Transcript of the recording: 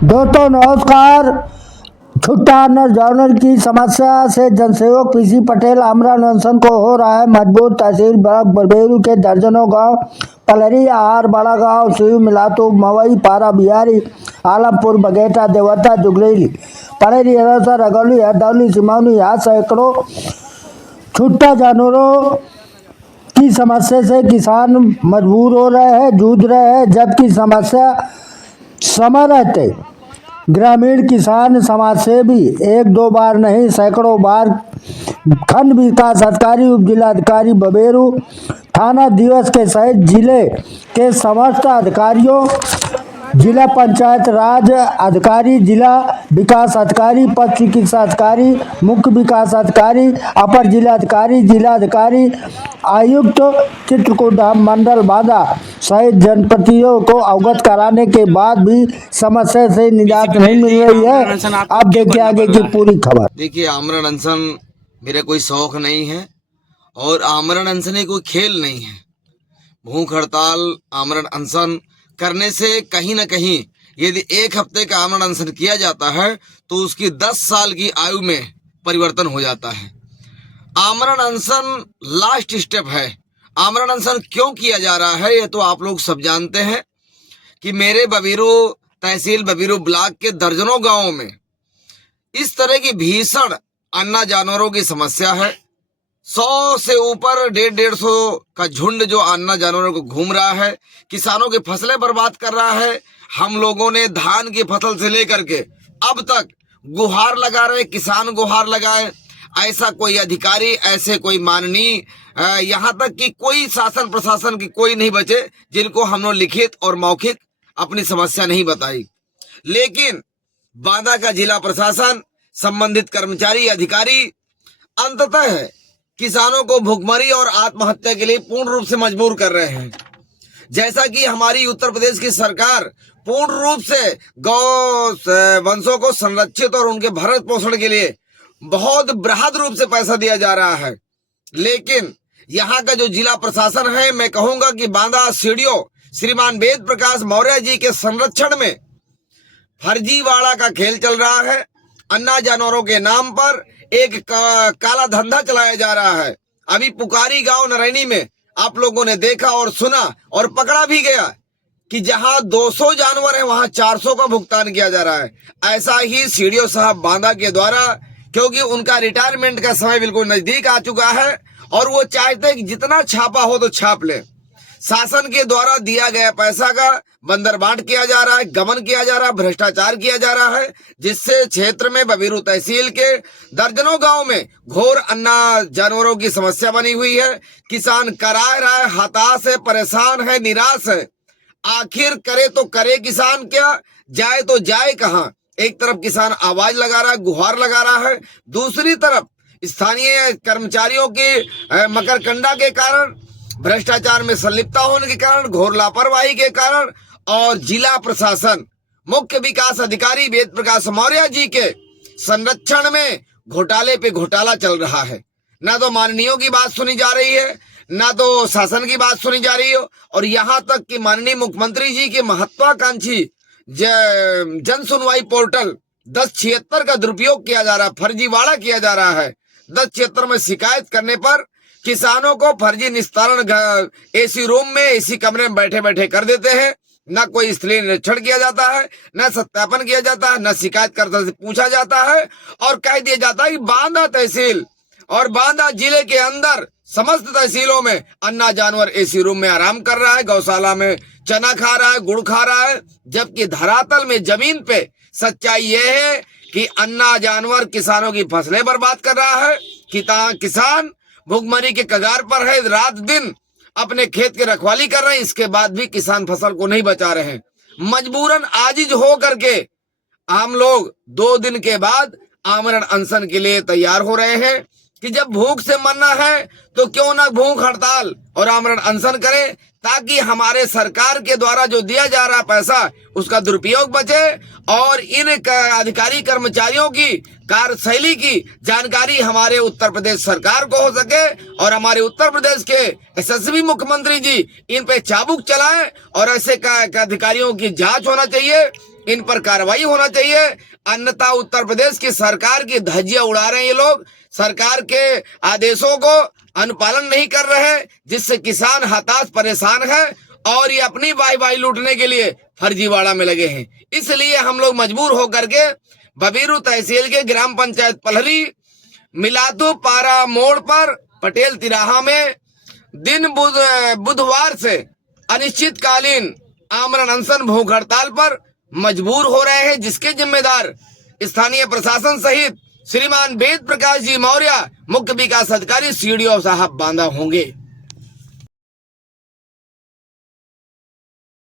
दोस्तों नमस्कार। छुट्टा अनर जॉनर की समस्या से जनसेवक पीसी पटेल आमरण अनशन को हो रहा है मजबूर। तहसील ब्लॉक बबेरू के दर्जनों गांव पलरी आहार बड़ा गांव शिव मिलातू मवई पारा बिहारी आलमपुर बगेटा देवता जुगरेली पलेरी अरसा रगौली हरदौली सिमौनी यहाँ सैकड़ों छुट्टा जानवरों की समस्या से किसान मजबूर हो रहे हैं, जूझ रहे हैं। जबकि समस्या समय रहते ग्रामीण किसान समाजसेवी एक दो बार नहीं सैकड़ों बार खंड विकास अधिकारी उप जिलाधिकारी बबेरू थाना दिवस के सहित जिले के समस्त अधिकारियों, जिला पंचायत राज अधिकारी, जिला विकास अधिकारी, पशु चिकित्सा अधिकारी, मुख्य विकास अधिकारी, अपर जिलाधिकारी, जिलाधिकारी, आयुक्त चित्रकूट मंडल बांदा सहित जनप्रतिनिधियों को अवगत कराने के बाद भी समस्या से निजात नहीं मिल रही है। अब देखिए आगे की पूरी खबर। देखिए, आमरण अनशन मेरा कोई शौक नहीं है और आमरण अनशन कोई खेल नहीं है। भूख हड़ताल आमरण अनशन करने से कहीं ना कहीं यदि एक हफ्ते का आमरण अनशन किया जाता है तो उसकी 10 साल की आयु में परिवर्तन हो जाता है। आमरण अनशन लास्ट स्टेप है। आमरण अनशन क्यों किया जा रहा है ये तो आप लोग सब जानते हैं कि मेरे बबीरू तहसील बबीरू ब्लॉक के दर्जनों गांवों में इस तरह की भीषण अन्ना जानवरों की समस्या है। 100 से ऊपर 150 का झुंड जो अन्ना जानवरों को घूम रहा है, किसानों की फसलें बर्बाद कर रहा है। हम लोगों ने धान की फसल से लेकर के अब तक गुहार लगा रहे, किसान गुहार लगाए। ऐसा कोई अधिकारी, ऐसे कोई माननीय, यहाँ तक कि कोई शासन प्रशासन की कोई नहीं बचे जिनको हमने लिखित और मौखिक अपनी समस्या नहीं बताई। लेकिन बांदा का जिला प्रशासन, संबंधित कर्मचारी, अधिकारी अंततः किसानों को भुखमरी और आत्महत्या के लिए पूर्ण रूप से मजबूर कर रहे हैं। जैसा कि हमारी उत्तर प्रदेश की सरकार पूर्ण रूप से गौ वंशों को संरक्षित और उनके भरण पोषण के लिए बहुत बृहद रूप से पैसा दिया जा रहा है, लेकिन यहाँ का जो जिला प्रशासन है, मैं कहूंगा कि बांदा सीडीओ श्रीमान वेद प्रकाश मौर्य जी के संरक्षण में फर्जीवाड़ा का खेल चल रहा है। अन्ना जानवरों के नाम पर एक काला धंधा चलाया जा रहा है। अभी पुकारी गांव नरैनी में आप लोगों ने देखा और सुना और पकड़ा भी गया कि जहां 200 जानवर है वहां 400 का भुगतान किया जा रहा है। ऐसा ही सीडीओ साहब बांदा के द्वारा, क्योंकि उनका रिटायरमेंट का समय बिल्कुल नजदीक आ चुका है और वो चाहते हैं कि जितना छापा हो तो छाप ले। शासन के द्वारा दिया गया पैसा का बंदरबांट किया जा रहा है, गबन किया जा रहा है, भ्रष्टाचार किया जा रहा है, जिससे क्षेत्र में बबीरू तहसील के दर्जनों गांव में घोर अन्ना जानवरों की समस्या बनी हुई है। किसान करा रहा है, हताश है, परेशान है, निराश है। आखिर करे तो करे किसान क्या, जाए तो जाए कहाँ। एक तरफ किसान आवाज लगा रहा है, गुहार लगा रहा है, दूसरी तरफ स्थानीय कर्मचारियों के मकरकंडा के कारण, भ्रष्टाचार में संलिप्तता होने के कारण, घोर लापरवाही के कारण और जिला प्रशासन, मुख्य विकास अधिकारी वेद प्रकाश मौर्य जी के संरक्षण में घोटाले पे घोटाला चल रहा है। ना तो माननीयों की बात सुनी जा रही है, ना तो शासन की बात सुनी जा रही हो, और यहाँ तक कि माननीय मुख्यमंत्री जी के महत्वाकांक्षी जन सुनवाई पोर्टल 1076 का दुरुपयोग किया जा रहा है, फर्जीवाड़ा किया जा रहा है। 1076 में शिकायत करने पर किसानों को फर्जी निस्तारण एसी रूम में, एसी कमरे में बैठे बैठे कर देते हैं। ना कोई स्थलीय निरीक्षण किया जाता है, न सत्यापन किया जाता है, न शिकायतकर्ता से पूछा जाता है और कह दिया जाता है कि बांदा तहसील और बांदा जिले के अंदर समस्त तहसीलों में अन्ना जानवर एसी रूम में आराम कर रहा है, गौशाला में चना खा रहा है, गुड़ खा रहा है। जबकि धरातल में जमीन पे सच्चाई यह है कि अन्ना जानवर किसानों की फसलें बर्बाद कर रहा है। किसान भुखमरी के कगार पर है, रात दिन अपने खेत की रखवाली कर रहे हैं, इसके बाद भी किसान फसल को नहीं बचा रहे हैं। मजबूरन आजिज हो करके हम लोग 2 दिन के बाद आमरण अनशन के लिए तैयार हो रहे हैं कि जब भूख से मरना है तो क्यों ना भूख हड़ताल और आमरण अनशन करें, ताकि हमारे सरकार के द्वारा जो दिया जा रहा पैसा उसका दुरुपयोग बचे और इन अधिकारी कर्मचारियों की कार्यशैली की जानकारी हमारे उत्तर प्रदेश सरकार को हो सके और हमारे उत्तर प्रदेश के यशस्वी मुख्यमंत्री जी इन पे चाबुक चलाएं और ऐसे अधिकारियों की जांच होना चाहिए। इन पर कार्रवाई होना चाहिए, अन्यथा उत्तर प्रदेश की सरकार की धज्जियां उड़ा रहे हैं ये लोग, सरकार के आदेशों को अनुपालन नहीं कर रहे हैं, जिससे किसान हताश परेशान है और ये अपनी वाई लूटने के लिए फर्जीवाड़ा में लगे हैं। इसलिए हम लोग मजबूर होकर के बबीरू तहसील के ग्राम पंचायत पलहरी मिलातू पारा मोड़ पर पटेल तिराहा में दिन बुधवार से अनिश्चितकालीन आमरण अनशन भूख हड़ताल पर मजबूर हो रहे हैं, जिसके जिम्मेदार स्थानीय प्रशासन सहित श्रीमान वेद प्रकाश जी मौर्य, मुख्य विकास अधिकारी सीडीओ साहब बांदा होंगे।